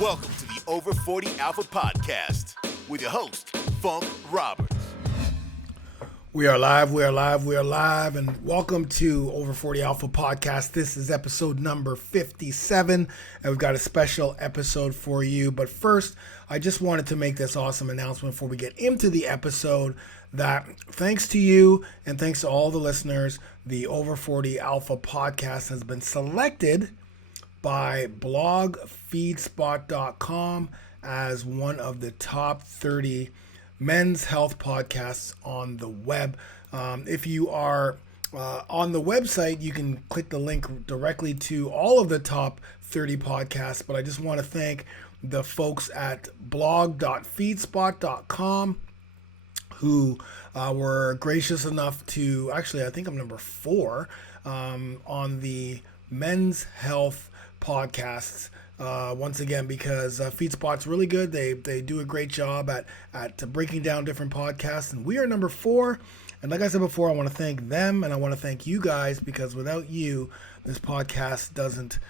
Welcome to the Over 40 Alpha Podcast with your host, Funk Roberts. We are live, and welcome to Over 40 Alpha Podcast. This is episode number 57, and we've got a special episode for you. But first, I just wanted to make this awesome announcement before we get into the episode that thanks to you and thanks to all the listeners, the Over 40 Alpha Podcast has been selected by blogfeedspot.com as one of the top 30 men's health podcasts on the web. If you are on the website, you can click the link directly to all of the top 30 podcasts, but I just want to thank the folks at blog.feedspot.com who were gracious enough to, actually I think I'm number 4 on the men's health podcasts, once again, because FeedSpot's really good. They do a great job at breaking down different podcasts, and we are number 4. And like I said before, I want to thank them, and I want to thank you guys, because without you, this podcast doesn't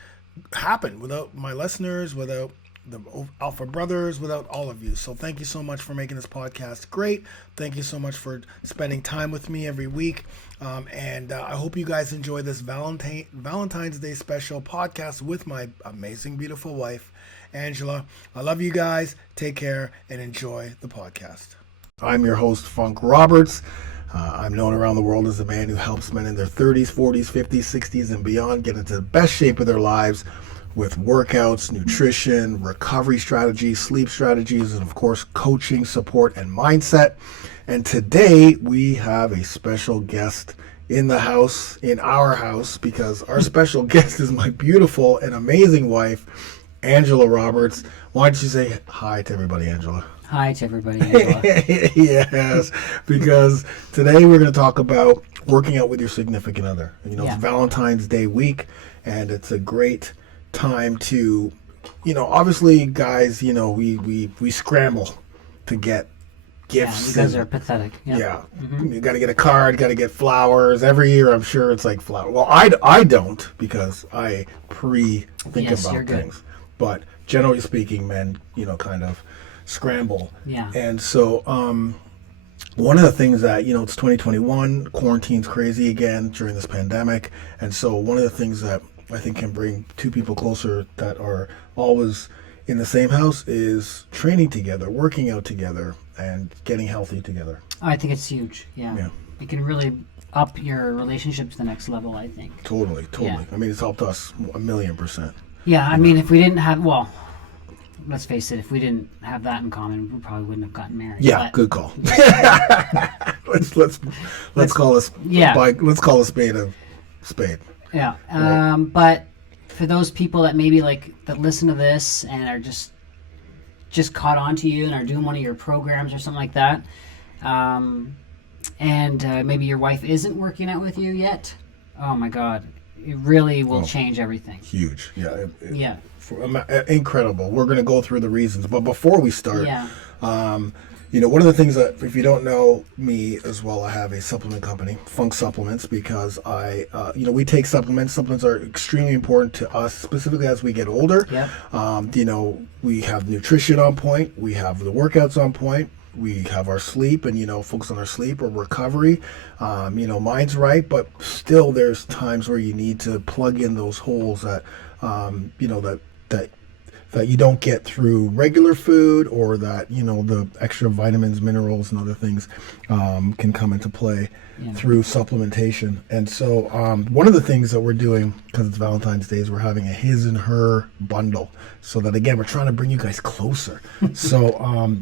happen. Without my listeners, without the Alpha Brothers, without all of you. So thank you so much for making this podcast great. Thank you so much for spending time with me every week. And I hope you guys enjoy this Valentine's Day special podcast with my amazing, beautiful wife, Angela. I love you guys. Take care and enjoy the podcast. I'm your host, Funk Roberts. I'm known around the world as the man who helps men in their 30s, 40s, 50s, 60s, and beyond get into the best shape of their lives with workouts, nutrition, recovery strategies, sleep strategies, and of course, coaching, support, and mindset. And today we have a special guest in the house, in our house, because our special guest is my beautiful and amazing wife, Angela Roberts. Why don't you say hi to everybody, Angela? Hi to everybody, Angela. Yes, because today we're going to talk about working out with your significant other. It's Valentine's Day week, and it's a great time to, obviously, guys, we scramble to get gifts. You guys are pathetic. Yeah. Mm-hmm. You got to get a card, got to get flowers. Every year, I'm sure it's like flowers. Well, I don't, because I think about things. But generally speaking, men, kind of scramble. Yeah. And so, one of the things that, it's 2021, quarantine's crazy again during this pandemic. And so one of the things that I think can bring two people closer that are always in the same house is training together, working out together, and getting healthy together. I think it's huge. Yeah. It can really up your relationship to the next level, I think. Totally. Yeah. I mean, it's helped us 1,000,000%. Yeah, I mean, if we didn't have, let's face it, if we didn't have that in common, we probably wouldn't have gotten married. Yeah, good call. let's call us. Yeah. Let's call a spade a spade. Yeah. Right. But for those people that maybe that listen to this and are just caught on to you and are doing one of your programs or something like that, and maybe your wife isn't working out with you yet, oh my God, it really will change everything. Huge. Yeah. Yeah. Incredible. We're going to go through the reasons, but before we start, one of the things that, if you don't know me as well, I have a supplement company, Funk Supplements, because we take supplements. Supplements are extremely important to us, specifically as we get older. Yep. We have nutrition on point. We have the workouts on point. We have our sleep and, focus on our sleep or recovery. Mine's right, but still there's times where you need to plug in those holes that you don't get through regular food, or that, the extra vitamins, minerals, and other things can come into play through supplementation. And so one of the things that we're doing, because it's Valentine's Day, is we're having a his and her bundle. So that, again, we're trying to bring you guys closer. So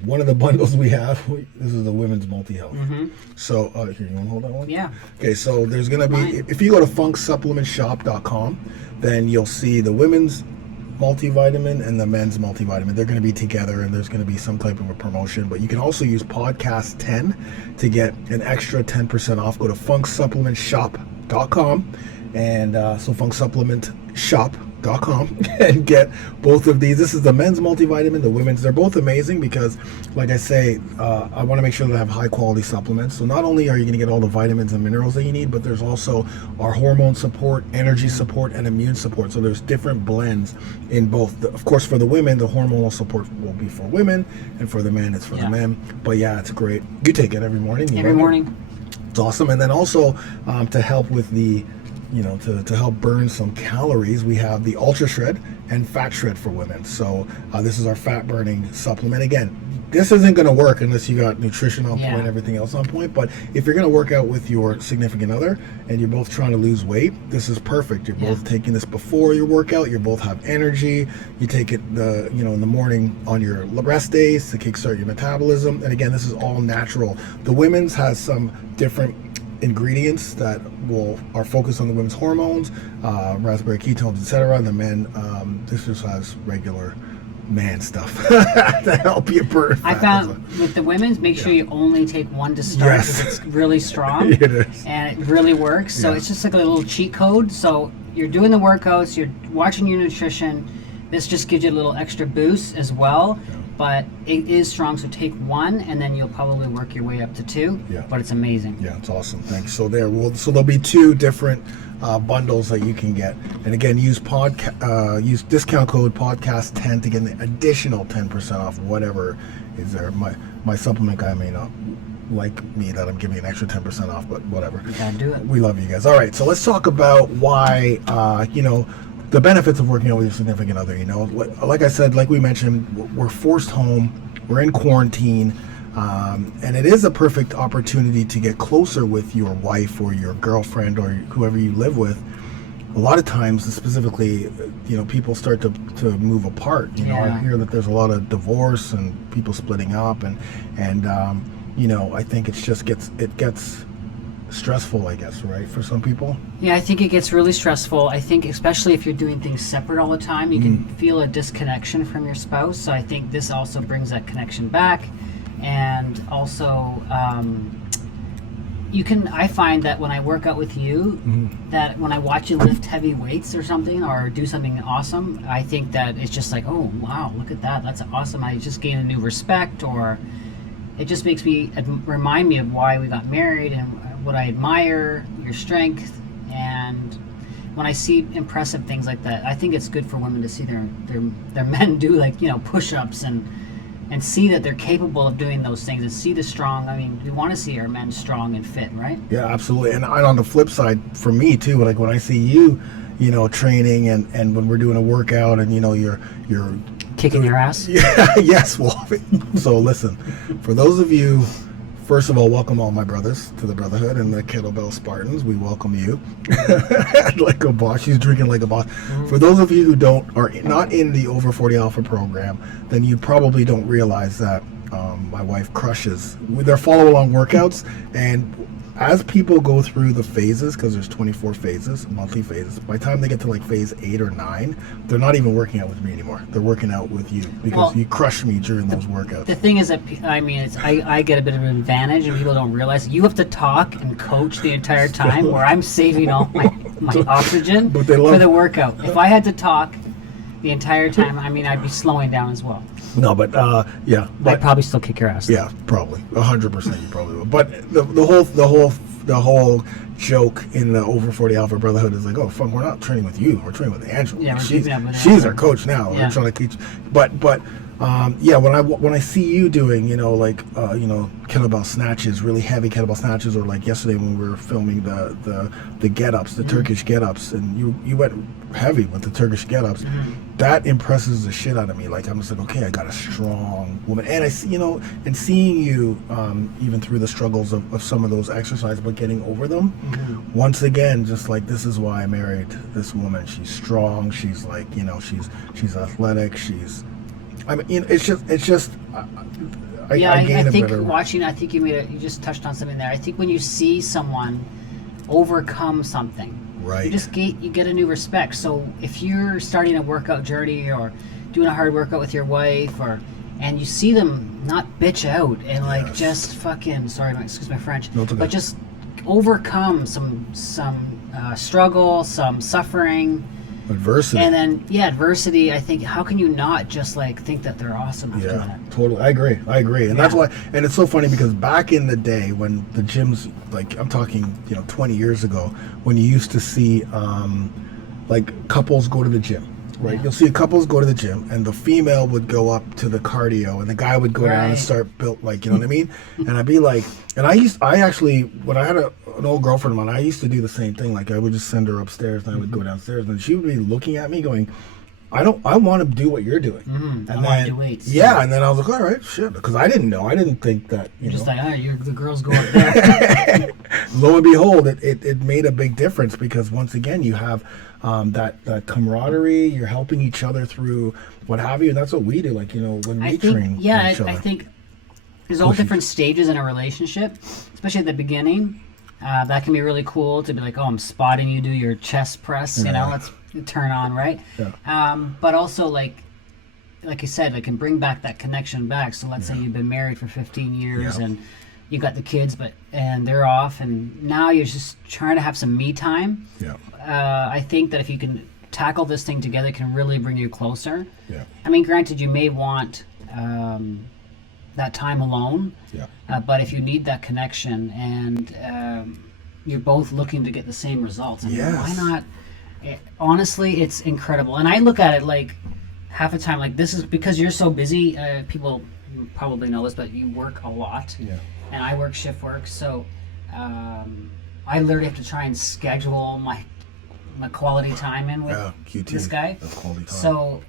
one of the bundles we have, this is the women's multi-health. Mm-hmm. So here, you want to hold that one? Yeah. Okay, so there's going to be, if you go to funksupplementshop.com, then you'll see the women's multivitamin and the men's multivitamin. They're going to be together, and there's going to be some type of a promotion, but you can also use podcast 10 to get an extra 10% off. Go to funksupplementshop.com, and so Funk Supplement Shop multivitamin.com and get both of these. This is the men's multivitamin, the women's. They're both amazing because, like I say, I want to make sure that I have high quality supplements. So not only are you going to get all the vitamins and minerals that you need, but there's also our hormone support, energy support, and immune support. So there's different blends in both. Of course, for the women, the hormonal support will be for women, and for the men, it's for the men. But yeah, it's great. You take it every morning. Every morning. It's awesome. And then also to help with the, to help burn some calories, we have the Ultra Shred and Fat Shred for women. So this is our fat burning supplement. Again, this isn't going to work unless you got nutrition on point, everything else on point. But if you're going to work out with your significant other and you're both trying to lose weight, this is perfect. You're both taking this before your workout. You both have energy. You take it in the morning on your rest days to kickstart your metabolism. And again, this is all natural. The women's has some different ingredients that are focused on the women's hormones, raspberry ketones, etc. And the men, this just has regular man stuff to help you burn fat. I found with the women's, make sure you only take one to start because it's really strong. It is. And it really works. So it's just like a little cheat code. So you're doing the workouts, you're watching your nutrition. This just gives you a little extra boost as well. But it is strong, so take one, and then you'll probably work your way up to two. Yeah. But it's amazing. Yeah, it's awesome. Thanks. So there'll be two different bundles that you can get, and again, use discount code podcast10 to get an additional 10% off whatever is there. My supplement guy may not like me that I'm giving an extra 10% off, but whatever. You gotta do it. We love you guys. All right, so let's talk about why the benefits of working out with your significant other. Like I said, like we mentioned, we're forced home, we're in quarantine, and it is a perfect opportunity to get closer with your wife or your girlfriend or whoever you live with. A lot of times, specifically, people start to move apart. I hear that there's a lot of divorce and people splitting up, and I think it gets stressful, I guess, right, for some people? Yeah, I think it gets really stressful. I think especially if you're doing things separate all the time, you can feel a disconnection from your spouse. So I think this also brings that connection back. And also, I find that when I work out with you, that when I watch you lift heavy weights or something, or do something awesome, I think that it's just like, oh, wow, look at that. That's awesome. I just gain a new respect, or it just makes me remind me of why we got married and what I admire, your strength. And when I see impressive things like that, I think it's good for women to see their men do, like, push-ups and see that they're capable of doing those things, and see the strong. I mean, we want to see our men strong and fit, right? Yeah, absolutely. And on the flip side, for me too, like when I see you, training and when we're doing a workout and you're kicking your ass. Yeah, yes. Well, so listen, for those of you, first of all, welcome all my brothers to the Brotherhood and the Kettlebell Spartans. We welcome you. Like a boss. She's drinking like a boss. For those of you who are not in the Over 40 Alpha program, then you probably don't realize that my wife crushes their follow-along workouts. And as people go through the phases, because there's 24 phases, monthly phases, by the time they get to like phase 8 or 9, they're not even working out with me anymore. They're working out with you because you crush me during those workouts. The thing is that, I get a bit of an advantage, and people don't realize you have to talk and coach the entire time, where I'm saving all my oxygen for the workout. If I had to talk the entire time, I'd be slowing down as well. No, but yeah. I'd probably still kick your ass. Yeah, probably 100%. You probably will. But the whole joke in the Over 40 Alpha Brotherhood is like, oh fuck, we're not training with you. We're training with Angela. Yeah, she's our coach now. Yeah. We're trying to teach. But when I see you doing kettlebell snatches, really heavy kettlebell snatches, or like yesterday when we were filming the get-ups, the Turkish get-ups, and you went heavy with the Turkish get-ups, that impresses the shit out of me. Like, I'm just like, okay, I got a strong woman. And I see, and seeing you even through the struggles of some of those exercises, but getting over them, once again, just like, this is why I married this woman. She's strong. She's like, she's athletic. It's just. I think watching. I think you just touched on something there. I think when you see someone overcome something, right, you get a new respect. So if you're starting a workout journey or doing a hard workout with your wife, and you see them not bitch out and just fucking, excuse my French, but just overcome some struggle, some suffering. Adversity. And then, adversity, I think, how can you not just like think that they're awesome after that? Totally. I agree. And that's why, and it's so funny because back in the day when the gyms, like I'm talking, 20 years ago, when you used to see like couples go to the gym, right? You'll see couples go to the gym and the female would go up to the cardio and the guy would go down and start built, like, you know what I mean? And I'd be like, and I actually, when I had an old girlfriend of mine, I used to do the same thing. Like I would just send her upstairs and I would go downstairs and she would be looking at me going, I want to do what you're doing. And I want to do weights. Yeah, and then I was like, all right, shit. Because I didn't know. I didn't think that, You're just like, the girls go up there. Lo and behold, it made a big difference because once again, you have that camaraderie. You're helping each other through what have you. And that's what we do. Like, when we train each other. I think there's all different stages in a relationship, especially at the beginning. That can be really cool to be like, I'm spotting you do your chest press, let's turn on, right? But also like you said, it can bring back that connection back. So let's say you've been married for 15 years and you got the kids, and they're off, and now you're just trying to have some me time. I think that if you can tackle this thing together, it can really bring you closer. I mean, granted, you may want that time alone, but if you need that connection and you're both looking to get the same results, why not? Honestly, it's incredible. And I look at it like half the time, like this is because you're so busy. People probably know this, but you work a lot. And I work shift work. So I literally have to try and schedule my quality time in with this guy. That's quality time. So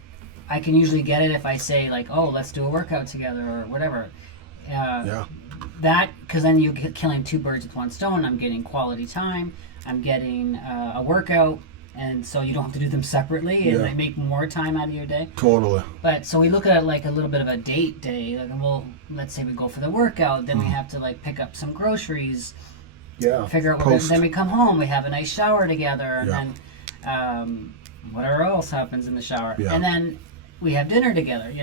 I can usually get it if I say like, let's do a workout together or whatever. That, because then you're killing two birds with one stone. I'm getting quality time. I'm getting a workout. And so you don't have to do them separately, and they make more time out of your day. Totally. But so we look at it like a little bit of a date day. Like, well, let's say we go for the workout, then we have to like pick up some groceries. Figure out then we come home, we have a nice shower together, and then whatever else happens in the shower, and then we have dinner together.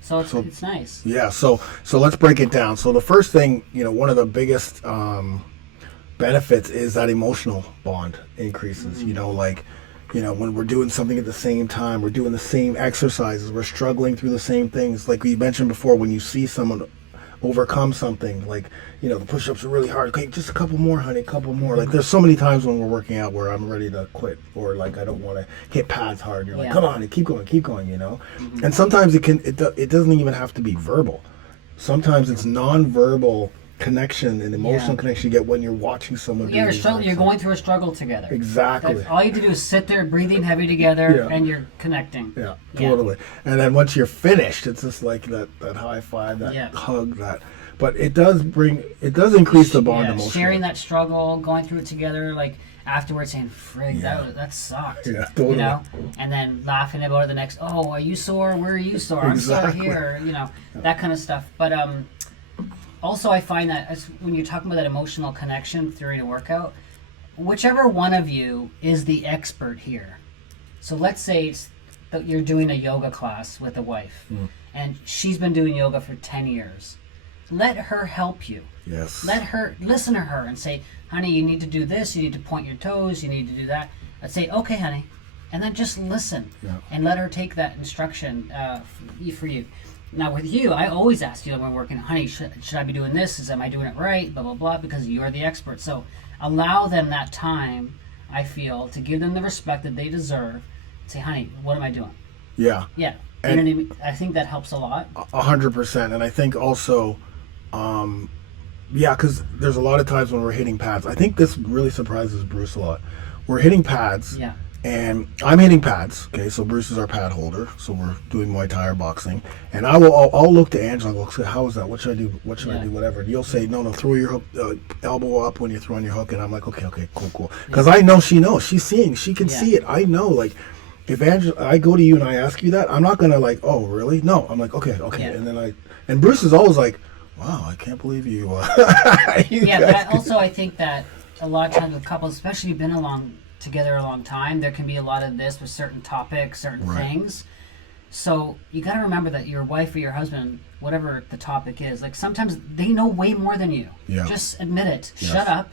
So it's nice. So let's break it down. So the first thing, one of the biggest benefits is that emotional bond increases. When we're doing something at the same time, we're doing the same exercises, we're struggling through the same things. Like we mentioned before, when you see someone overcome something, like the push-ups are really hard, okay, just a couple more, honey, a couple more. Like there's so many times when we're working out where I'm ready to quit, or like I don't want to hit pads hard. You're like, come on, keep going. And sometimes it doesn't even have to be verbal. Sometimes it's non-verbal connection and emotional connection you get when you're watching someone. You're going through a struggle together. Exactly. All you have to do is sit there breathing heavy together and you're connecting. Totally. And then once you're finished, it's just like that high five, that hug, but it does increase the bond emotionally. Sharing that struggle, going through it together, like afterwards saying, frig, that sucked. Totally. And then laughing about it the next, are you sore? Where are you sore? Exactly. I'm sore here, that kind of stuff. But also, I find that when you're talking about that emotional connection during a workout, whichever one of you is the expert here. So let's say that you're doing a yoga class with a wife, and she's been doing yoga for 10 years. Let her help you. Yes. Let her listen to her and say, honey, you need to do this. You need to point your toes. You need to do that. I'd say, okay, honey. And then just listen and let her take that instruction for you. Now with you, I always ask you when we're working, honey, should I be doing this? Am I doing it right? Blah, blah, blah, because you're the expert. So allow them that time, I feel, to give them the respect that they deserve. Say, honey, what am I doing? Yeah. And I think that helps a lot. 100%. And I think also, because there's a lot of times when we're hitting pads. I think this really surprises Bruce a lot. We're hitting pads. And I'm hitting pads, okay, so Bruce is our pad holder, so we're doing Muay Thai or boxing, and I'll look to Angela and go, how is that, what should I do, whatever, and you'll say, no, throw your hook, elbow up when you're throwing your hook, and I'm like, okay, cool, because I know she knows, she's seeing, she can see it, I know, like, if I go to you and I ask you that, I'm not gonna like, oh, really? No, I'm like, okay, and then and Bruce is always like, wow, I can't believe you. But also I think that a lot of times with couples, especially you've been together a long time, there can be a lot of this with certain topics, certain things. So you got to remember that your wife or your husband, whatever the topic is, like sometimes they know way more than you. Just admit it. Shut up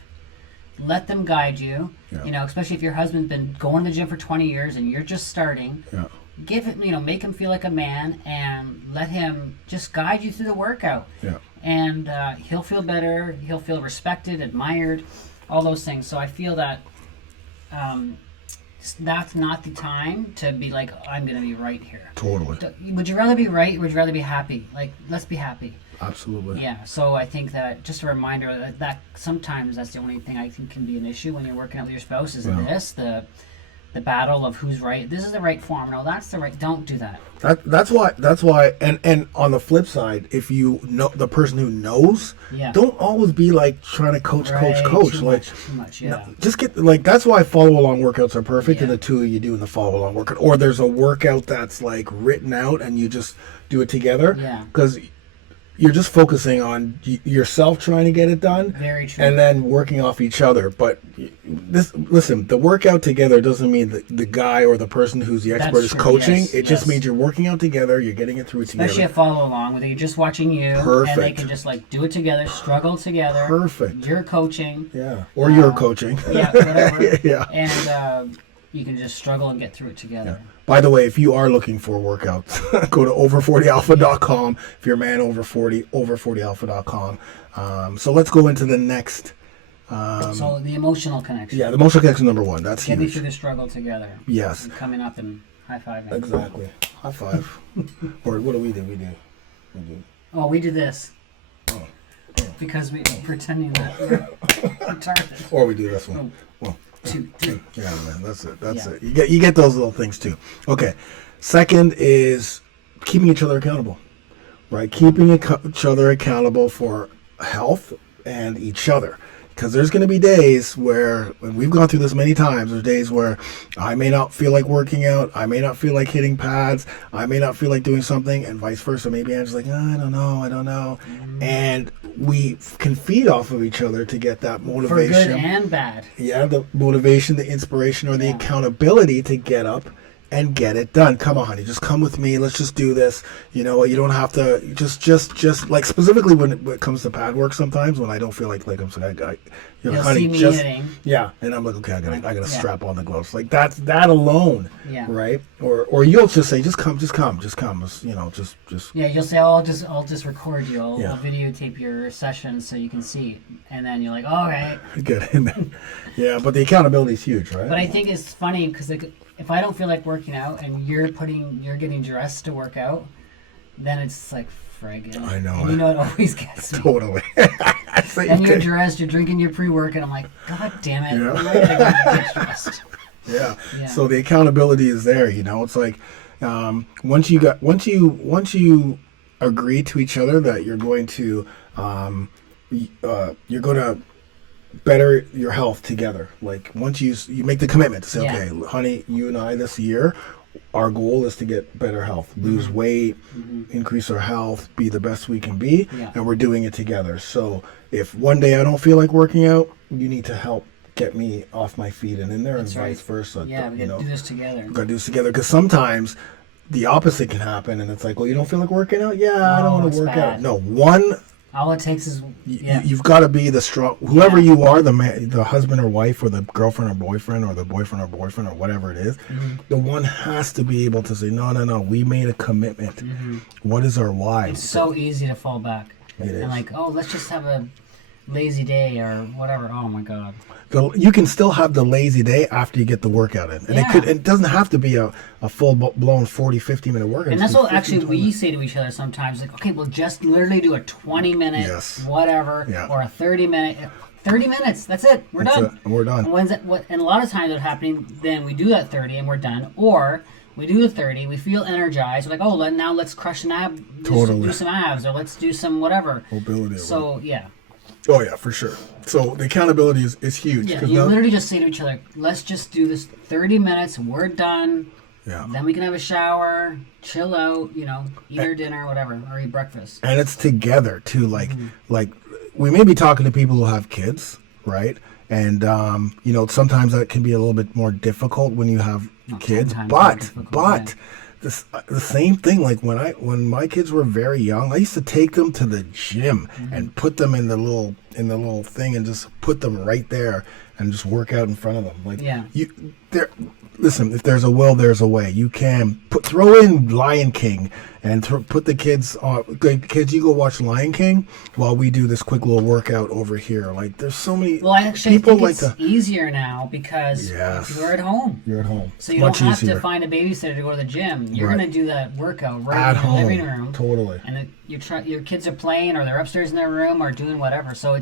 let them guide you. Yeah. You know, especially if your husband's been going to the gym for 20 years and you're just starting. Yeah. Give it, make him feel like a man and let him just guide you through the workout. Yeah. And he'll feel better. He'll feel respected, admired, all those things. So I feel that that's not the time to be like, I'm going to be right here. Totally. Would you rather be right or would you rather be happy? Like, let's be happy. Absolutely. Yeah, so I think that just a reminder that sometimes that's the only thing I think can be an issue when you're working out with your spouse is the battle of who's right. This is the right form. No, that's the right. Don't do that. That's why. And on the flip side, if you know the person who knows, don't always be like trying to coach. Too much. Yeah. No, just get that's why follow along workouts are perfect, and the two of you do in the follow along workout. Or there's a workout that's like written out, and you just do it together. Yeah. Because you're just focusing on yourself trying to get it done. Very true. And then working off each other. But listen, the workout together doesn't mean that the guy or the person who's the expert is coaching. Yes, it just means you're working out together. You're getting it through together. Especially a follow along, where they're just watching you. Perfect. And they can just like do it together, struggle together. Perfect. You're coaching. Yeah. Or you're coaching. Yeah, whatever. Yeah. And you can just struggle and get through it together. Yeah. By the way, if you are looking for workouts, go to over40alpha.com. If you're a man over 40, over40alpha.com. So let's go into the next. So the emotional connection. Yeah, the emotional connection number one. That's Getting huge. through the struggle together. Yes. And coming up and high-fiving. Exactly. High five. Or what do? We do. Oh, we do this. Because we're pretending that we're retarded. Or we do this one. Well, 2, 3. yeah, man, that's it. You get those little things too. Okay. Second is keeping each other accountable, right? Keeping each other accountable for health and each other. Because there's going to be days where, and we've gone through this many times, there's days where I may not feel like working out, I may not feel like hitting pads, I may not feel like doing something, and vice versa. Maybe I'm just like, I don't know. And we can feed off of each other to get that motivation. For good and bad. Yeah, the motivation, the inspiration, or the accountability to get up and get it done. Come on, honey, just come with me. Let's just do this. You know, you don't have to just like specifically when it comes to pad work. Sometimes when I don't feel like I'm saying, You'll honey, see me just hitting. and I'm like, okay, I gotta strap on the gloves. Like that alone, Yeah. right? Or you'll just say, just come. You know, just. Yeah, you'll say, I'll just record you. I'll videotape your sessions so you can see. And then you're like, all right. Good. Yeah, but the accountability is huge, right? But I think it's funny because if I don't feel like working out and you're getting dressed to work out, then it's like friggin'. I know. And you know it always gets me. Totally. And you're dressed, you're drinking your pre-work, and I'm like, God damn it, Yeah. I'm ready to go get dressed. Yeah. Yeah. So the accountability is there. You know, it's like once you agree to each other that you're going to better your health together. Like once you make the commitment to say, okay, honey, you and I this year, our goal is to get better health, lose weight, increase our health, be the best we can be, and we're doing it together. So if one day I don't feel like working out, you need to help get me off my feet and in there, and vice versa. Yeah, we got to do this together. We got to do this together because sometimes the opposite can happen, and it's like, well, you don't feel like working out? Yeah, I don't want to work out. No, all it takes is you've got to be the strong, whoever you are, the man, the husband or wife, or the girlfriend or boyfriend, or the boyfriend or boyfriend, or whatever it is. The one has to be able to say, no, we made a commitment. What is our why? It's so easy to fall back. It is. And like, oh, let's just have a lazy day or whatever. Oh my God. You can still have the lazy day after you get the workout in. And it doesn't have to be a full-blown 40, 50-minute workout. And that's what actually we say to each other sometimes. Like, okay, we'll just literally do a 20-minute whatever or a 30-minute. 30 minutes, that's it. We're done. We're done. And a lot of times what's happening, then we do that 30 and we're done. Or we do the 30, we feel energized. We're like, oh, now let's crush an ab. Do some abs, or let's do some whatever. Mobility. So, yeah. Oh, yeah, for sure. So the accountability is huge. Yeah, you literally just say to each other, let's just do this 30 minutes, we're done. Yeah. Then we can have a shower, chill out, eat our dinner, whatever, or eat breakfast. And it's together, too. Like we may be talking to people who have kids, right? And, sometimes that can be a little bit more difficult when you have kids. But the same thing. Like when my kids were very young, I used to take them to the gym and put them in the little thing and just put them right there and just work out in front of them. Like listen, if there's a will, there's a way. You can throw in Lion King and put the kids on. Kids, you go watch Lion King while we do this quick little workout over here. Like, there's so many. Well, I actually people think it's easier now because you're at home. You're at home. So you don't have to find a babysitter to go to the gym. You're going to do that workout right in your living room. Totally. And your kids are playing, or they're upstairs in their room, or doing whatever. So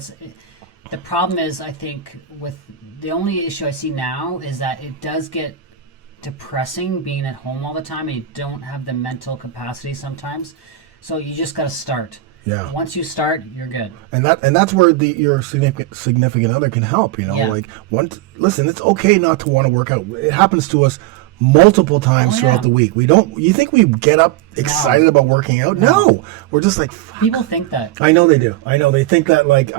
the problem is, I think, with the only issue I see now is that it does get depressing being at home all the time, and you don't have the mental capacity sometimes. So you just got to start. Yeah. Once you start, you're good. And that's where your significant other can help. Like listen, it's okay not to want to work out. It happens to us multiple times throughout the week. You think we get up excited about working out? No. We're just like, fuck. People think that. I know they do. I know they think that, like,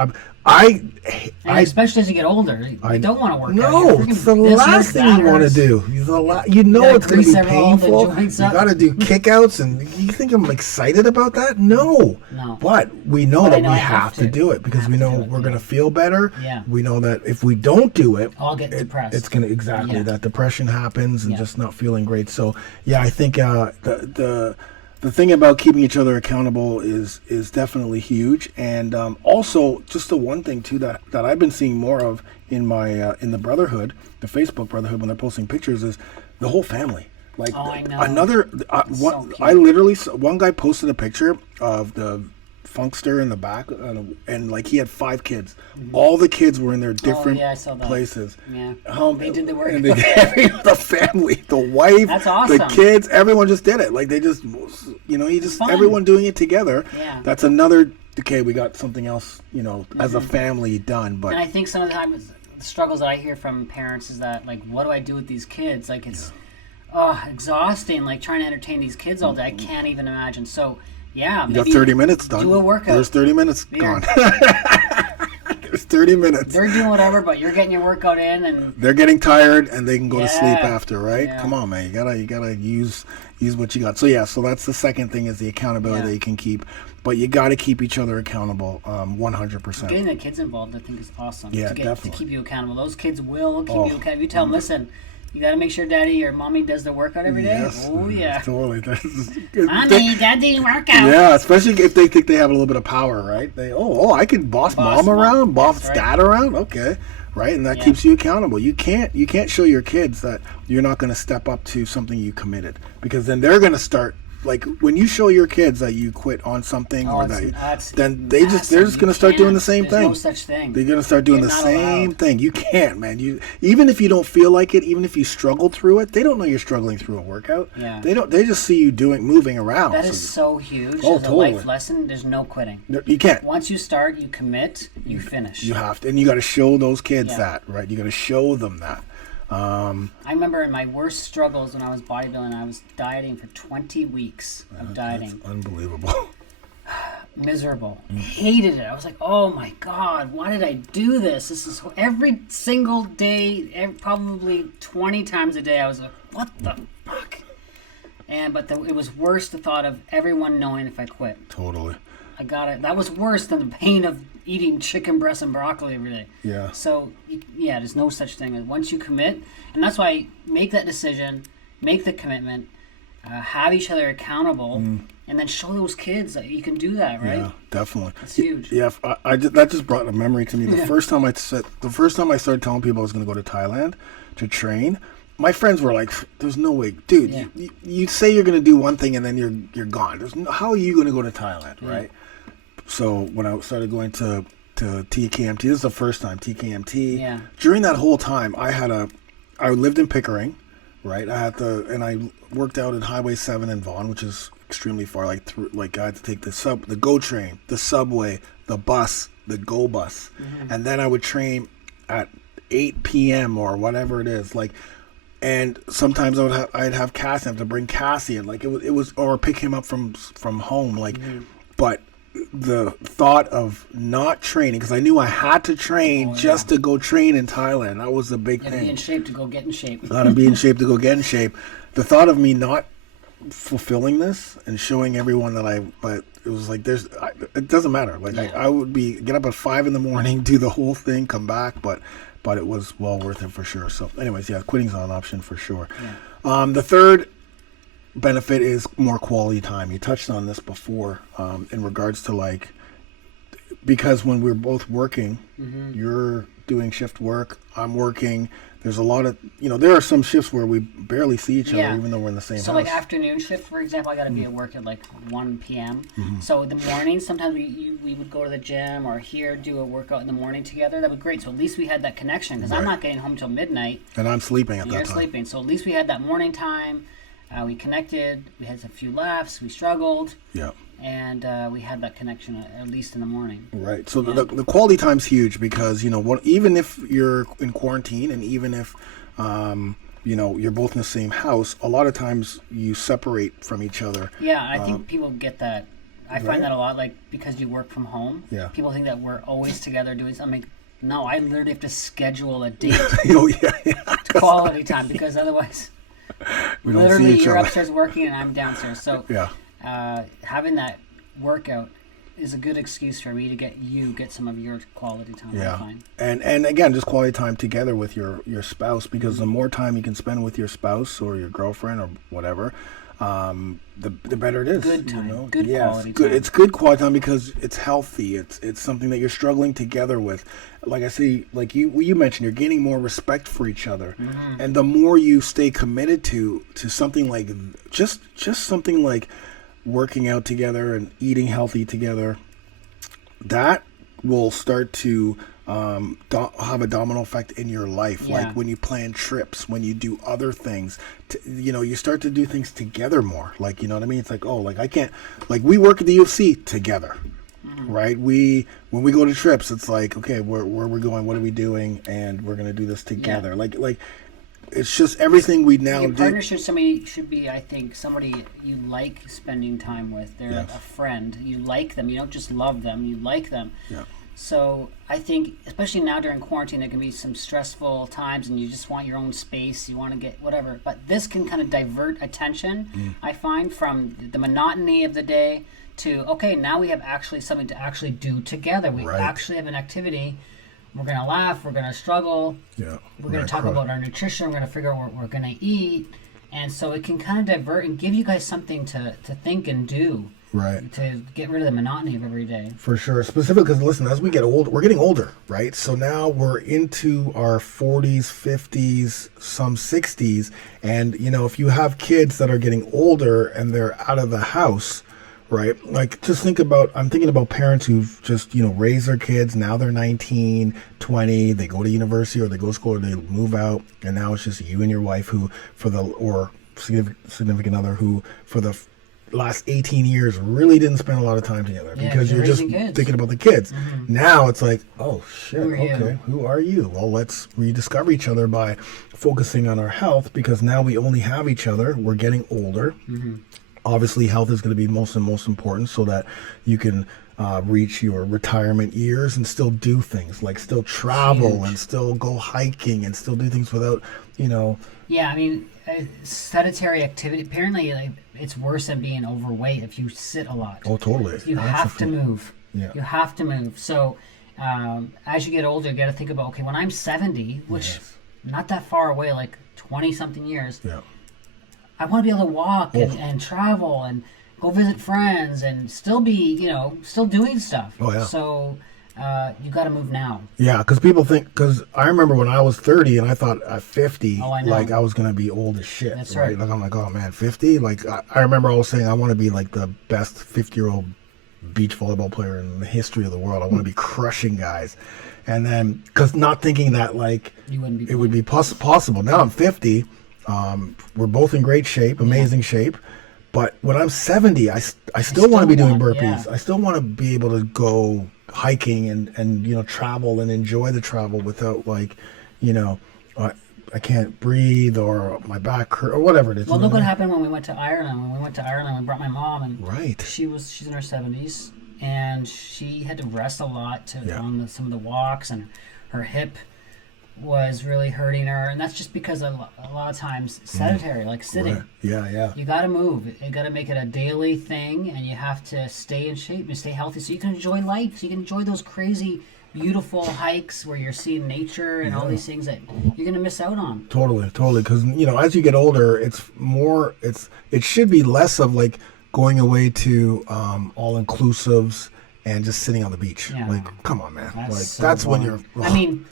especially as you get older, you don't want to work out. No, it's the last thing you want to do. It's going to be painful. You got to do kickouts, and you think I'm excited about that? No. But we know that we have to do it because we know we're going to feel better. Yeah. We know that if we don't do it, I'll get depressed. It's going to that depression happens and just not feeling great. So I think the thing about keeping each other accountable is definitely huge, and also just the one thing too that I've been seeing more of in my in the brotherhood, the Facebook brotherhood, when they're posting pictures, is the whole family. Like I know. I literally saw, one guy posted a picture of the funkster in the back, and like he had 5 kids. Mm-hmm. All the kids were in their different places. Yeah, they did the work. And the family, the wife, that's awesome. The kids, everyone just did it. Like they just, everyone doing it together. Yeah. That's another. Okay, we got something else, as a family done. But and I think some of the time, the struggles that I hear from parents is that, like, what do I do with these kids? Like, it's exhausting. Like trying to entertain these kids all day. I can't even imagine. So. Yeah, you got 30 minutes done. Do a workout. There's 30 minutes gone. There's 30 minutes. They're doing whatever, but you're getting your workout in, and they're getting tired, and they can go to sleep after, right? Yeah. Come on, man. You gotta use what you got. So that's the second thing, is the accountability that you can keep. But you got to keep each other accountable, 100%. Getting the kids involved, I think, is awesome. Yeah, definitely. To keep you accountable. Those kids will keep you accountable. You tell them, listen. You got to make sure Daddy or Mommy does the workout every day. Yes. Oh, yeah. Totally. Mommy, Daddy, workout. Yeah, especially if they think they have a little bit of power, right? I can boss Mom around, boss Dad around. Okay, right? And that keeps you accountable. You can't show your kids that you're not going to step up to something you committed, because then they're going to start. Like when you show your kids that you quit on something, then they're just going to start doing the same thing. There's no such thing. They're going to start doing the same thing. You can't, man. Even if you don't feel like it, even if you struggle through it, they don't know you're struggling through a workout. Yeah. They just see you moving around. That is so huge. Oh, As a life lesson, there's no quitting. No, you can't. Once you start, you commit, you finish. You have to, and you got to show those kids that, right? You got to show them that. I remember in my worst struggles when I was bodybuilding, I was dieting for 20 weeks of dieting. That's unbelievable. Miserable. Hated it. I was like, oh my God, why did I do this? This is every single day, probably 20 times a day. I was like, what the fuck? But it was worse, the thought of everyone knowing if I quit. Totally. I got it. That was worse than the pain of eating chicken breast and broccoli every day. Yeah. So, there's no such thing as once you commit. And that's why make that decision, make the commitment, have each other accountable, and then show those kids that you can do that, right? Yeah, definitely. It's huge. Yeah, that just brought a memory to me. The first time I started telling people I was going to go to Thailand to train, my friends were like, "There's no way, dude. You say you're going to do one thing and then you're gone. How are you going to go to Thailand, right?" So when I started going to TKMT, this is the first time TKMT. Yeah. During that whole time, I lived in Pickering, right? And I worked out at Highway 7 in Vaughan, which is extremely far. Like I had to take the GO train, the subway, the bus, the GO bus, and then I would train at 8 p.m. or whatever it is, like. And sometimes I'd have Cassie. I have to bring Cassie in, like it was, or pick him up from home, like. But the thought of not training, because I knew I had to train just to go train in Thailand. That was the big thing. Be in shape to go get in shape. Gotta be in shape to go get in shape. The thought of me not fulfilling this and showing everyone that but it was like, it doesn't matter. Like I would get up at 5 a.m, do the whole thing, come back, but it was well worth it for sure. So anyways, quitting's not an option for sure. Yeah. The third benefit is more quality time. You touched on this before, in regards to like, because when we're both working, you're doing shift work, I'm working. There's a lot of, there are some shifts where we barely see each other, even though we're in the same house. So like afternoon shift, for example, I got to be at work at like 1 p.m. So the morning, sometimes we would go to the gym or do a workout in the morning together. That would be great. So at least we had that connection, because I'm not getting home till midnight. And I'm sleeping at that time. You're sleeping. So at least we had that morning time. We connected. We had a few laughs. We struggled. Yeah. And we had that connection at least in the morning. Right. So the quality time's huge, because even if you're in quarantine, and even if you're both in the same house, a lot of times you separate from each other. Yeah, I think people get that. I find that a lot, like, because you work from home. Yeah. People think that we're always together doing something. No, I literally have to schedule a date. Quality time, because otherwise, literally you're upstairs working and I'm downstairs. So having that workout is a good excuse for me to get some of your quality time. Yeah. And again, just quality time together with your spouse, because the more time you can spend with your spouse or your girlfriend or whatever, the better it is. Good time. Good quality time. It's good quality time because it's healthy. It's something that you're struggling together with. Like I say, like you mentioned, you're gaining more respect for each other. And the more you stay committed to something like just something like working out together and eating healthy together, that will start to have a domino effect in your life. Like when you plan trips, when you do other things, you start to do things together more. Like, you know what I mean? It's like, I can't, like, we work at the UFC together, right? When we go to trips, it's like, okay, where we're going, what are we doing? And we're going to do this together. Like, it's just everything we now do. Your partner should be, I think, somebody you like spending time with. They're a friend. You like them. You don't just love them. You like them. Yeah. So I think, especially now during quarantine, there can be some stressful times and you just want your own space. You want to get whatever. But this can kind of divert attention, I find, from the monotony of the day to, okay, now we have actually something to actually do together. We actually have an activity. We're going to laugh. We're going to struggle. Yeah. We're going to talk about our nutrition. We're going to figure out what we're going to eat. And so it can kind of divert and give you guys something to think and do. Right. To get rid of the monotony of every day. For sure. Specifically because, listen, as we get older, we're getting older, right? So now we're into our 40s, 50s, some 60s. And, if you have kids that are getting older and they're out of the house, right? Like, just I'm thinking about parents who've just, raised their kids. Now they're 19, 20, they go to university or they go to school or they move out. And now it's just you and your wife or significant other who, for the last 18 years, really didn't spend a lot of time together because you're just thinking about the kids. Now it's like, oh shit, who are you? Well, let's rediscover each other by focusing on our health, because now we only have each other. We're getting older. Obviously, health is going to be most important, so that you can reach your retirement years and still do things, like still travel and still go hiking and still do things without, Yeah, I mean, sedentary activity, apparently, it's worse than being overweight if you sit a lot. Oh, totally. You have to move. Yeah. You have to move. So as you get older, you got to think about, okay, when I'm 70, which not that far away, like 20-something years, I want to be able to walk and travel and go visit friends and still be, still doing stuff. Oh, yeah. So you got to move now. Yeah, because people think, because I remember when I was 30 and I thought at 50, like I was going to be old as shit. That's right. Like, I'm like, oh man, 50? Like, I remember always saying I want to be like the best 50-year-old beach volleyball player in the history of the world. I want to be crushing guys. And then, because not thinking that like it would be possible. Now I'm 50. We're both in great shape, amazing shape. But when I'm 70, I still want to be doing burpees. I still want to be able to go hiking and travel and enjoy the travel without like, I can't breathe or my back hurt or whatever it is. Well, look what happened when we went to Ireland. When we went to Ireland, we brought my mom, and she's in her 70s, and she had to rest a lot on some of the walks, and her hip was really hurting her, and that's just because a lot of times sedentary, like sitting. Right. Yeah. You got to move. You got to make it a daily thing, and you have to stay in shape and stay healthy so you can enjoy life. So you can enjoy those crazy, beautiful hikes where you're seeing nature and all these things that you're gonna miss out on. Totally. Because as you get older, it should be less of like going away to all inclusives and just sitting on the beach. Yeah. Like, come on, man. That's That's so when boring. you're. I mean,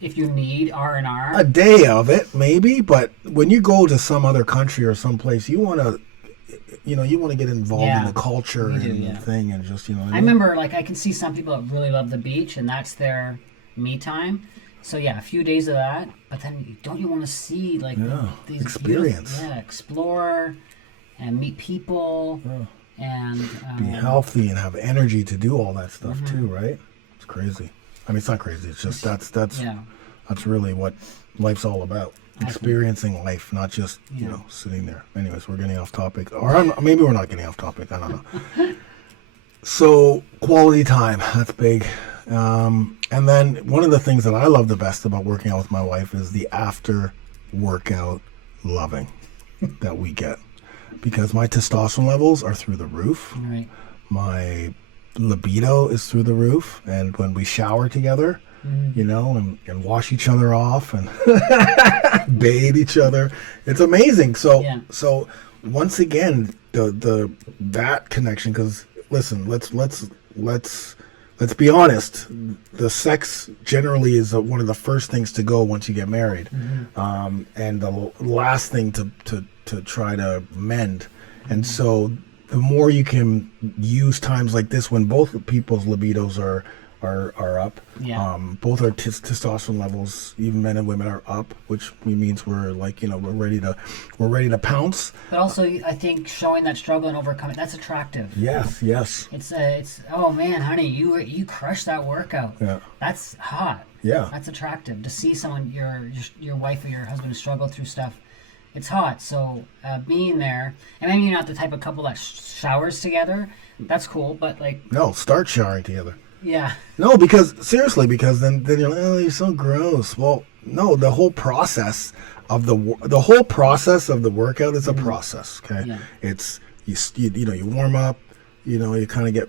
if you need R&R, a day of it maybe, but when you go to some other country or someplace, you want to get involved in the culture and thing, and just I remember, like, I can see some people that really love the beach and that's their me time. So yeah, a few days of that, but then don't you want to see like these experience, explore and meet people and be healthy and have energy to do all that stuff too, right? It's crazy. I mean, it's not crazy. It's just that's really what life's all about. Experiencing life, not just sitting there. Anyways, we're getting off topic, or maybe we're not getting off topic. I don't know. So quality time, that's big. And then one of the things that I love the best about working out with my wife is the after workout loving that we get, because my testosterone levels are through the roof. Right. My libido is through the roof, and when we shower together, and wash each other off and bathe each other, it's amazing. So once again, that connection, because listen, let's be honest, the sex generally is one of the first things to go once you get married, and the last thing to try to mend. And so the more you can use times like this when both people's libidos are up, both our testosterone levels, even men and women, are up, which means we're like, we're ready to pounce. But also, I think showing that struggle and overcoming, that's attractive. Yes. It's oh man, honey, you crushed that workout. Yeah. That's hot. Yeah. That's attractive to see someone, your wife or your husband, struggle through stuff. It's hot. So being there, and maybe you're not the type of couple that showers together. That's cool, but like, no, start showering together. Yeah. No, because then you're like, oh, you're so gross. Well, no, the whole process of the workout is a process. Okay, yeah. It's you warm up, you kind of get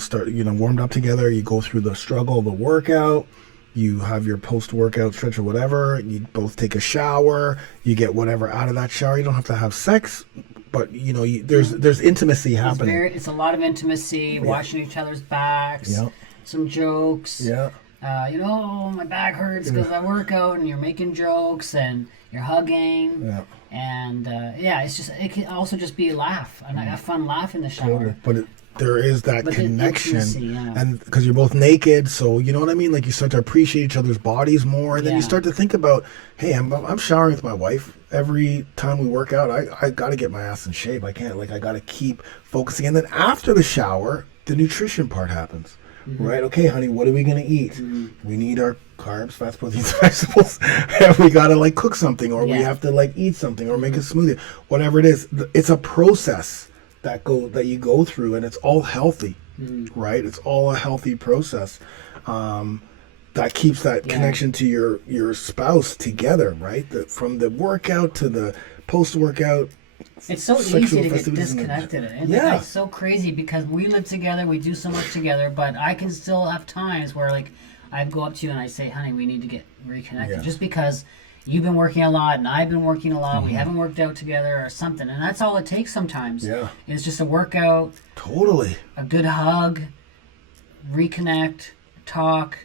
start warmed up together. You go through the struggle of the workout. You have your post-workout stretch or whatever. You both take a shower. You get whatever out of that shower. You don't have to have sex, but there's intimacy happening. It's a lot of intimacy, watching each other's backs. Yep. Some jokes. Yeah. My back hurts because I work out, and you're making jokes and you're hugging. Yeah. And it can also just be a laugh, a fun laugh in the shower. But there is that connection, and because you're both naked, so you know what I mean. Like, you start to appreciate each other's bodies more, and then you start to think about, hey, I'm showering with my wife every time we work out. I got to get my ass in shape. I can't I got to keep focusing, and then after the shower, the nutrition part happens. Right? Okay, honey, what are we going to eat? We need our carbs, fats, proteins, vegetables, and we got to cook something, or we have to eat something, or make a smoothie, whatever it is. It's a process that you go through, and it's all healthy, right? It's all a healthy process that keeps that connection to your spouse together, right? From the workout to the post-workout. It's so easy to get disconnected. It's so crazy because we live together, we do so much together, but I can still have times where I go up to you and I say, honey, we need to get reconnected, just because you've been working a lot and I've been working a lot. We haven't worked out together or something, and that's all it takes sometimes. Yeah, it's just a workout, totally, a good hug, reconnect, talk.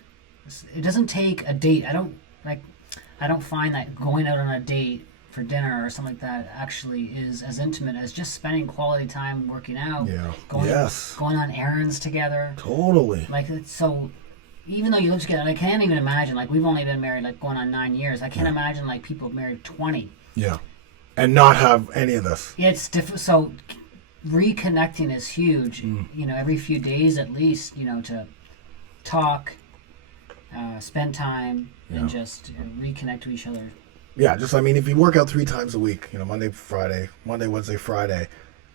It doesn't take a date. I don't find that going out on a date for dinner or something like that actually is as intimate as just spending quality time working out. Yeah. Going on errands together. Totally. So even though you live together, I can't even imagine, we've only been married going on 9 years. I can't imagine people married 20. Yeah. And not have any of this. Yeah, it's different. So reconnecting is huge. Every few days at least, to talk, spend time, and just reconnect to each other. Yeah, if you work out 3 times a week, Monday, Wednesday, Friday,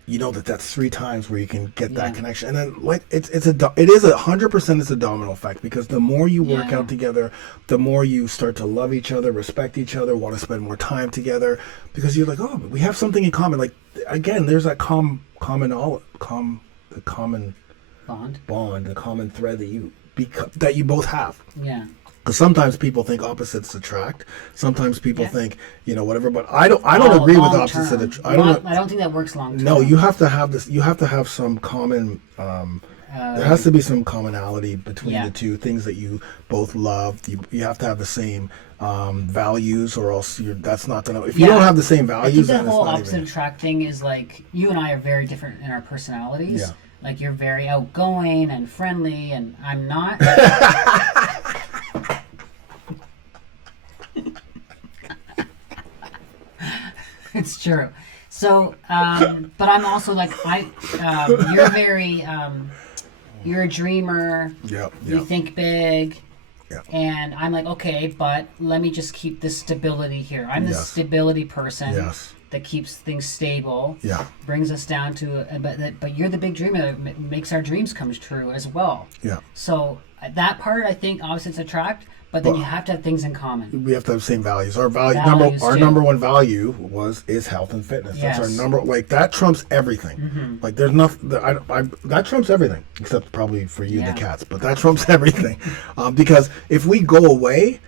you know that's 3 times where you can get that connection. And then like it is 100% it's a domino effect, because the more you work out together, the more you start to love each other, respect each other, want to spend more time together, because you're like, oh, we have something in common. Like again, there's that common bond, the common thread that you both have. Yeah. Because sometimes people think opposites attract. Sometimes people think, whatever. But I don't agree with opposite attract. I don't think that works long term. No, you have to have this. You have to have some common. There has to be some commonality between the two things that you both love. You have to have the same values, or else that's not gonna. If you don't have the same values, I think the whole opposite attract thing is like you and I are very different in our personalities. Yeah. Like you're very outgoing and friendly, and I'm not. It's true. So, but I'm also like you're very, you're a dreamer. Yep. You think big. Yeah. And I'm like, okay, but let me just keep this stability here. I'm the stability person that keeps things stable. Yeah. Brings us down to, but you're the big dreamer that makes our dreams come true as well. Yeah. So that part, I think, opposites attract. But then you have to have things in common. We have to have the same values. Our number one value is health and fitness. Yes. That's our number. Like that trumps everything. Mm-hmm. Like there's nothing. That trumps everything, except probably for you, the cats. But that trumps everything, because if we go away,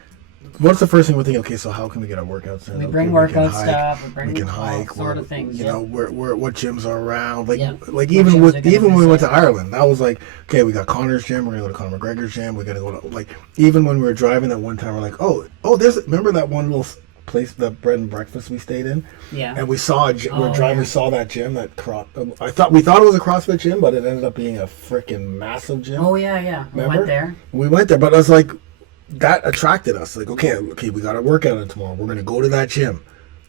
what's the first thing we're thinking? Okay, so how can we get our workauts in? We bring workout stuff. We can hike. All sort of things. What gyms are around? Like even when we went to Ireland, that was like, okay, we got Connor's gym. We're gonna go to Conor McGregor's gym. We're gonna go to like, even when we were driving that one time, we're like, remember that one little place, the bread and breakfast we stayed in? Yeah. And we saw we're driving, we saw that gym we thought it was a CrossFit gym, but it ended up being a freaking massive gym. Oh yeah. Remember? We went there, but I was like. That attracted us. Like, okay, we got to work out in tomorrow. We're going to go to that gym.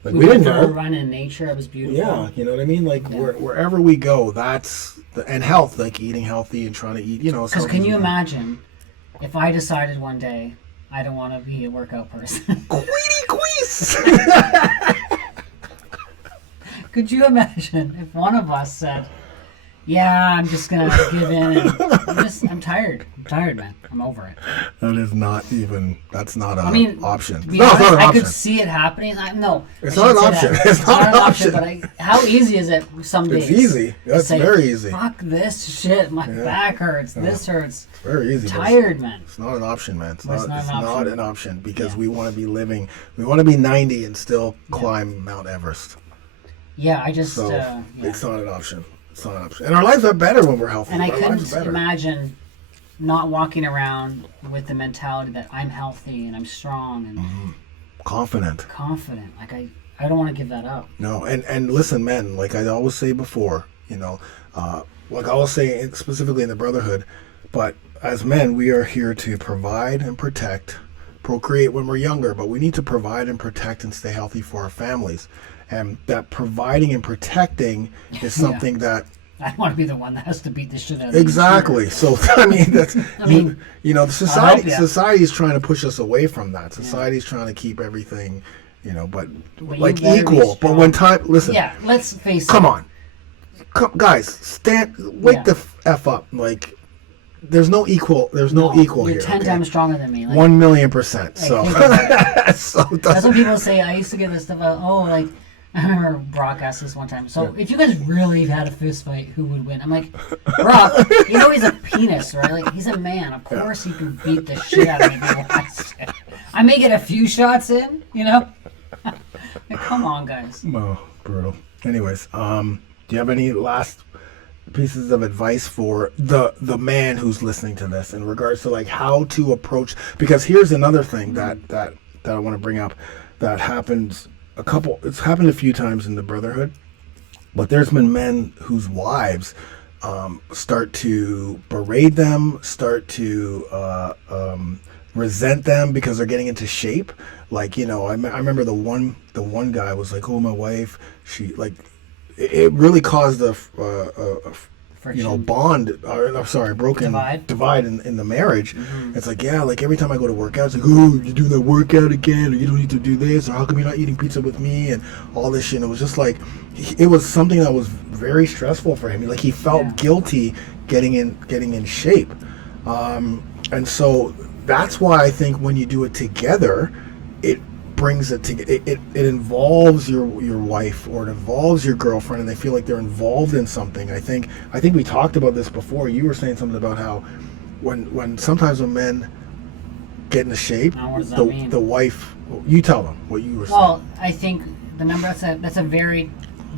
Like, we didn't know. Run in nature. It was beautiful. Yeah, you know what I mean? Like, wherever we go, and health, like eating healthy and trying to eat, Because can you imagine if I decided one day I don't want to be a workout person? Could you imagine if one of us said, yeah, I'm just going to give in. And I'm tired. I'm tired, man. I'm over it. That's not an option. To be honest, I could see it happening. It's not an option. It's not an option. But how easy is it some days? It's easy. That's very easy. Fuck this shit. My back hurts. This hurts. It's very easy. I'm tired, man. It's not an option, man. It's not an option because we want to be living. We want to be 90 and still climb Mount Everest. Yeah, it's not an option. And our lives are better when we're healthy. And I couldn't imagine not walking around with the mentality that I'm healthy and I'm strong and confident. Like I don't want to give that up. No, and listen, men, like I always say before, like I always say specifically in the brotherhood, but as men, we are here to provide and protect, procreate when we're younger, but we need to provide and protect and stay healthy for our families. And that providing and protecting is something that I want to be the one that has to beat the shit out of exactly. So I mean, that's society is trying to push us away from that. Society is trying to keep everything, but like equal. But when time, listen. Yeah, let's face it. Come on, guys, wake the f up. Like, there's no equal. There's no equal here. You're 10 times stronger than me. Like, 1,000,000%. So, that's what people say. I used to get this stuff out. I remember Brock asked this one time. So, if you guys really had a fist fight, who would win? I'm like, Brock, he's a penis, right? Like, he's a man. Of course he can beat the shit out of me. I may get a few shots in, Like, come on, guys. Oh, brutal. Anyways, do you have any last pieces of advice for the man who's listening to this in regards to, like, how to approach? Because here's another thing that I want to bring up that happens. It's happened a few times in the brotherhood, but there's been men whose wives start to berate them, start to resent them because they're getting into shape. Like, I remember the one guy was like, oh, my wife, she, like, it really caused a Friction. bond, or I'm sorry, broken divide in the marriage. It's like, yeah, like every time I go to work out, it's like, oh, you do the workout again, or you don't need to do this, or how come you're not eating pizza with me, and all this shit. And it was just like, it was something that was very stressful for him. Like he felt guilty getting in shape, and so that's why I think when you do it together, it brings it together. It involves your wife, or it involves your girlfriend, and they feel like they're involved in something. I think we talked about this before. You were saying something about how when sometimes when men get into shape, the wife, you tell them what you were saying. Well, I think the number that's a very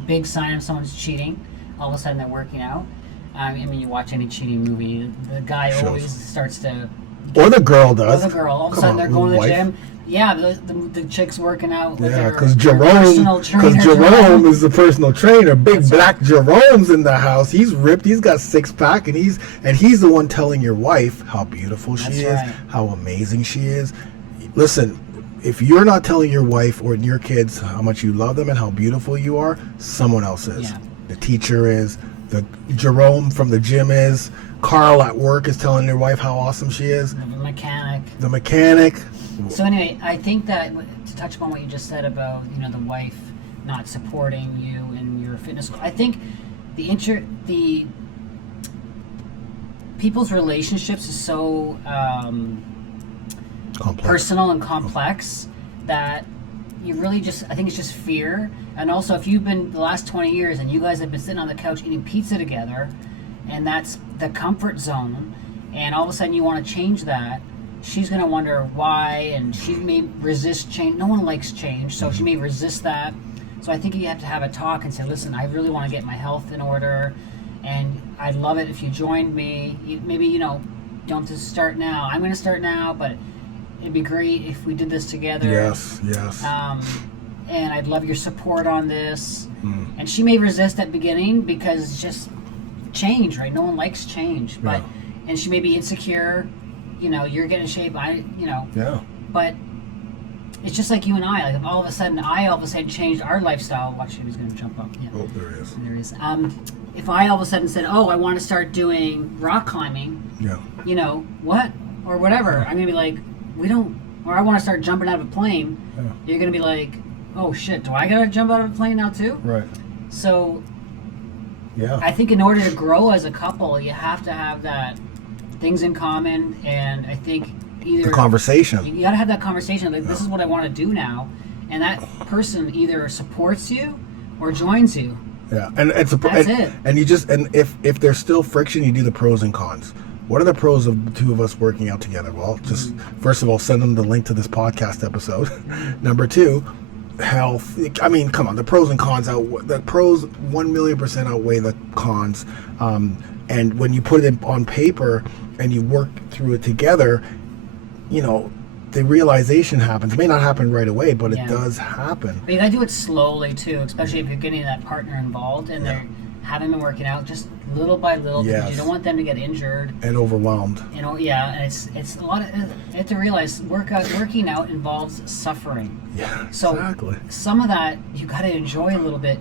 big sign of someone's cheating. All of a sudden they're working out. I mean, you watch any cheating movie, the guy always starts to. Or the girl does. Or the girl. All of a sudden they're going to the gym. Yeah, the chick's working out with their Jerome, Jerome is the personal trainer. Big black Jerome's in the house. He's ripped. He's got 6-pack, and he's the one telling your wife how beautiful she is, how amazing she is. Listen, if you're not telling your wife or your kids how much you love them and how beautiful you are, someone else is. Yeah. The teacher is. The Jerome from the gym is. Carl at work is telling your wife how awesome she is. The mechanic. So anyway, I think that to touch upon what you just said about the wife not supporting you in your fitness goal, I think the people's relationships is so personal and complex that you really I think it's just fear. And also, if you've been the last 20 years and you guys have been sitting on the couch eating pizza together, and that's the comfort zone, and all of a sudden you want to change that, she's going to wonder why, and she may resist change. No one likes change, so she may resist that. So I think you have to have a talk and say, listen, I really want to get my health in order, and I'd love it if you joined me. Maybe, you don't have to start now. I'm going to start now, but it'd be great if we did this together. Yes. And I'd love your support on this. And she may resist at the beginning because it's just change, right? No one likes change. But and she may be insecure. You're getting in shape. But it's just like you and I. Like if all of a sudden changed our lifestyle. Watch, he was going to jump up. Yeah. Oh, there he is. There he is. If I all of a sudden said, "Oh, I want to start doing rock climbing," what or whatever, I'm going to be like, "We don't." Or I want to start jumping out of a plane. Yeah. You're going to be like, "Oh shit, do I got to jump out of a plane now too?" Right. So. Yeah. I think in order to grow as a couple, you have to have that. Things in common, and I think either the conversation. You got to have that conversation. Like, this is what I want to do now, and that person either supports you or joins you. Yeah, and that's it. And you if there's still friction, you do the pros and cons. What are the pros of the two of us working out together? Well, just first of all, send them the link to this podcast episode. Number 2, health. I mean, come on, the pros and cons the pros 1,000,000% outweigh the cons. And when you put it on paper and you work through it together, the realization happens. It may not happen right away, but it does happen. But you gotta do it slowly too, especially if you're getting that partner involved and they're having been working out just little by little because you don't want them to get injured and overwhelmed. And it's a lot of. You have to realize working out involves suffering. Yeah, so exactly. Some of that you gotta enjoy a little bit.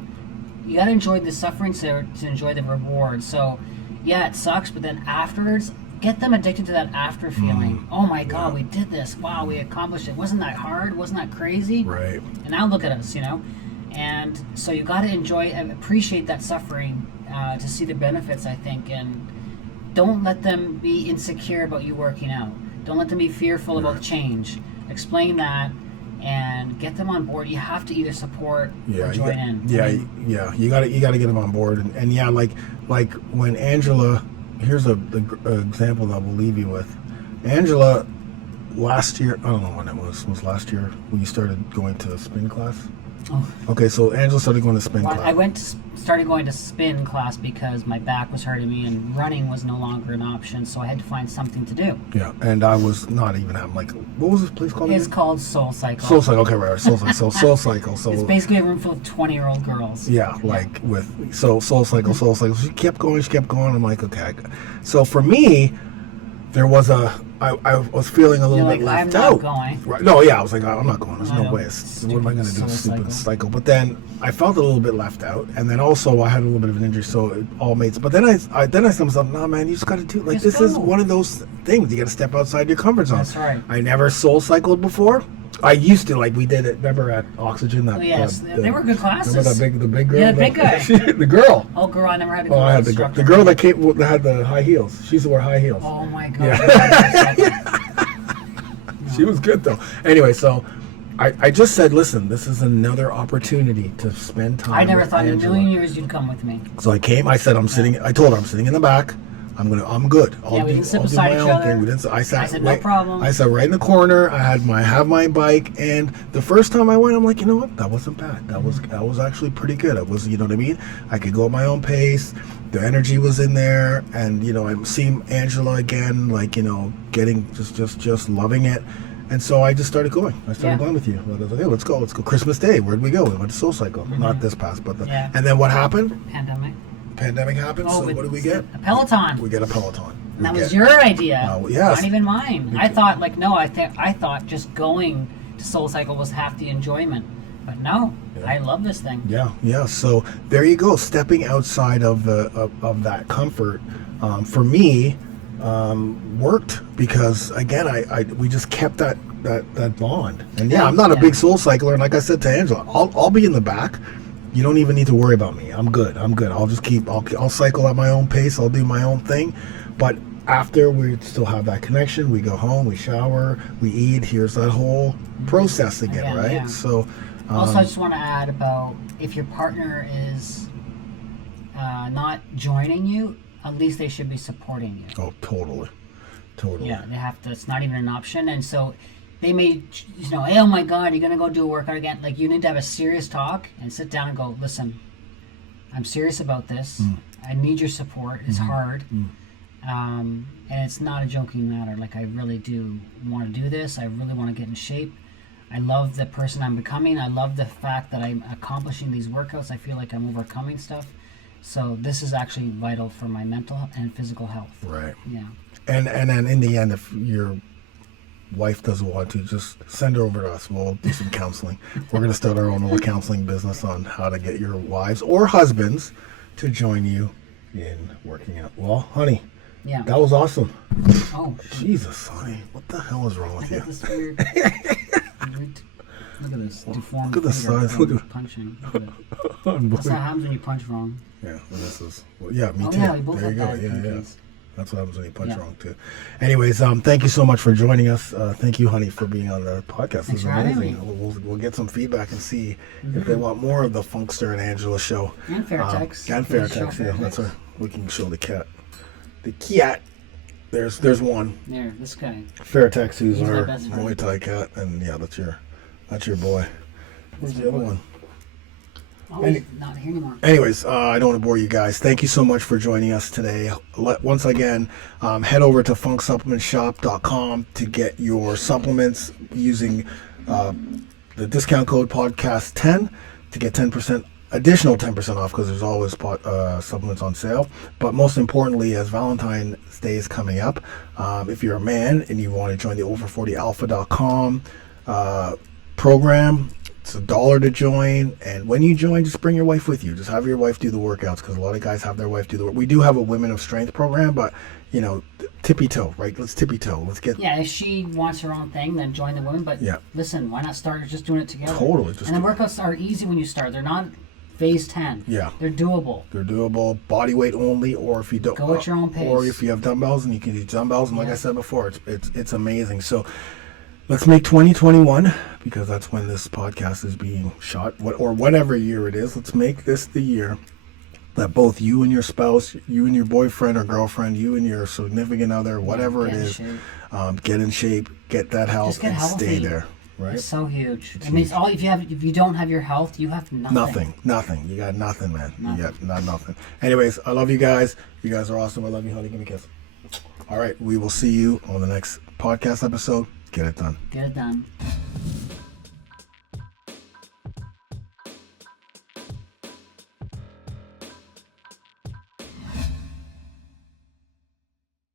You gotta enjoy the suffering to enjoy the reward. So. Yeah, it sucks, but then afterwards, get them addicted to that after feeling. Oh my God, we did this. Wow, we accomplished it. Wasn't that hard? Wasn't that crazy? Right. And now look at us, And so you got to enjoy and appreciate that suffering to see the benefits, I think. And don't let them be insecure about you working out. Don't let them be fearful about change. Explain that and get them on board. You have to either support or join in. Yeah. You got to get them on board. And like when Angela, here's the example that we'll leave you with. Angela, last year, I don't know when it was last year when you started going to spin class? Oh. Okay, so Angela started going to spin class. I started going to spin class because my back was hurting me and running was no longer an option, so I had to find something to do. Yeah, and I was not even having what was this place called? It's called Soul Cycle. Soul Cycle, okay, right. Soul Cycle. Soul Cycle. So it's basically a room full of 20-year-old girls. Yeah, Soul Cycle, Soul Cycle. She kept going. I'm like, okay. So for me, there was a I was feeling a little You're bit like, left I'm out. not going. Right. No, yeah, I was like, I'm not going. There's I no know. way. What am I going to do? Soul Stupid cycle. cycle. But then I felt a little bit left out, and then also I had a little bit of an injury, so it all made. But then I said to myself, nah, man, you just got to do like Just this is go. one of those things. You got to step outside your comfort zone. That's right. I never soul cycled before. I used to, like we did it. Remember at Oxygen? That Oh, yes, they were good classes. Remember the big girl? Yeah, the big guy. The girl. Oh, girl, I never had a girl Oh, I had the instructor. girl that had the high heels. She used to wear high heels. Oh my god. Yeah. She was good though. Anyway, so I just said, listen, this is another opportunity to spend time. I never with thought in a Angela. million years you'd come with me. So I came. I said, I told her I'm sitting in the back. I'm good. Yeah, we didn't sit beside each other. I said, no problem. I sat right in the corner. I have my bike, and the first time I went, I'm like, you know what? That wasn't bad. That was actually pretty good. It was, you know what I mean? I could go at my own pace. The energy was in there, and I'm seeing Angela again, like getting just loving it. And so I just started going. I started going with you. I was like, hey, let's go. Christmas Day. Where'd we go? We went to Soul Cycle. Not this past, but and then what happened? Pandemic happened. Oh, so what did we get? A Peloton. We get a Peloton. And that was your idea. Yes. Not even mine. I thought I thought just going to Soul Cycle was half the enjoyment. But no, I love this thing. Yeah. So there you go. Stepping outside of that comfort, for me, worked because again, we just kept that bond. And I'm not a big soul cycler. And like I said to Angela, I'll be in the back. You don't even need to worry about me. I'm good. I'll just I'll cycle at my own pace. I'll do my own thing. But after, we still have that connection. We go home, we shower, we eat. Here's that whole process again, right? Yeah. So. Also, I just want to add about if your partner is not joining you, at least they should be supporting you. Oh, totally. Yeah, they have to. It's not even an option, and so they may, hey, oh my God, you're gonna go do a workout again. Like, you need to have a serious talk and sit down and go, listen, I'm serious about this. I need your support. It's hard, and it's not a joking matter. Like, I really do want to do this. I really want to get in shape. I love the person I'm becoming. I love the fact that I'm accomplishing these workouts. I feel like I'm overcoming stuff. So this is actually vital for my mental and physical health. Right. Yeah. And then in the end, if your wife doesn't want to, just send her over to us. We'll do some counseling. We're going to start our own little counseling business on how to get your wives or husbands to join you in working out. Well, honey, that was awesome. Oh. Jesus, honey. What the hell is wrong with you? This weird... Look at this deformed. Look at the size. Look at punching. Look at it. That's what happens when you punch wrong. Yeah, well, this is. Well, yeah, me Oh, too. yeah, we both there you have go. bad Yeah. pinkies. That's what happens when you punch wrong too. Anyways, thank you so much for joining us. Thank you, honey, for being on the podcast. This is amazing. We'll get some feedback and see if they want more of the Funkster and Angela show. And Fairtex. And Fairtex. Yeah, that's right. We can show the cat. The cat. There's one. There, this guy. Fairtex, who's He's my our best friend. Muay Thai cat, and that's your boy. Where's the other one? Oh, he's not here anymore. Anyways, I don't want to bore you guys. Thank you so much for joining us today. Once again, head over to funksupplementshop.com to get your supplements using the discount code podcast10 to get 10% additional 10% off, because there's always supplements on sale. But most importantly, as Valentine's Day is coming up, if you're a man and you want to join the over40alpha.com program, it's $1 to join, and when you join, just bring your wife with you. Just have your wife do the workouts, because a lot of guys have their wife do the work. We do have a Women of Strength program, but tippy toe, right? Let's tippy toe. Let's get. Yeah, if she wants her own thing, then join the women. But listen, why not start just doing it together? Totally. And the workouts are easy when you start. They're not phase 10. Yeah. They're doable. Body weight only, or if you don't go at your own pace. Or if you have dumbbells, and you can use dumbbells. And like I said before, it's amazing. So let's make 2021, because that's when this podcast is being shot, or whatever year it is. Let's make this the year that both you and your spouse, you and your boyfriend or girlfriend, you and your significant other, whatever it is, get in shape, get that health, and stay there. Right? It's so huge. I mean, it's all if you don't have your health, you have nothing. Nothing. You got nothing, man. You got nothing. Anyways, I love you guys. You guys are awesome. I love you, honey. Give me a kiss. All right, we will see you on the next podcast episode. Get it done. Get it done.